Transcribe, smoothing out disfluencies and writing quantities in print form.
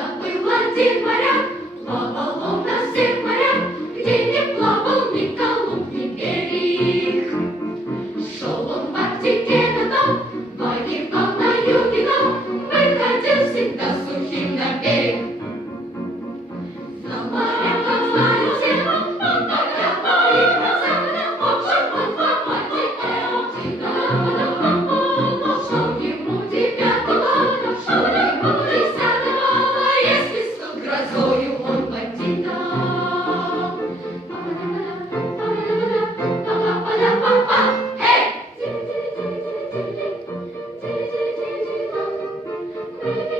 Да был один моряк, плавал он на всех морях, где не плавал ни Колумб, ни Берег. Шел он в Арктике на дно, погибал на юге, но выходил всегда сухим на берег. Знал моряк, как знают все, он погляд на их глаза, в общем, он в Атлантике утонул. Шел ему 9-й год, шел ему 10-й год, а если стал грозою он бандитом. Эй!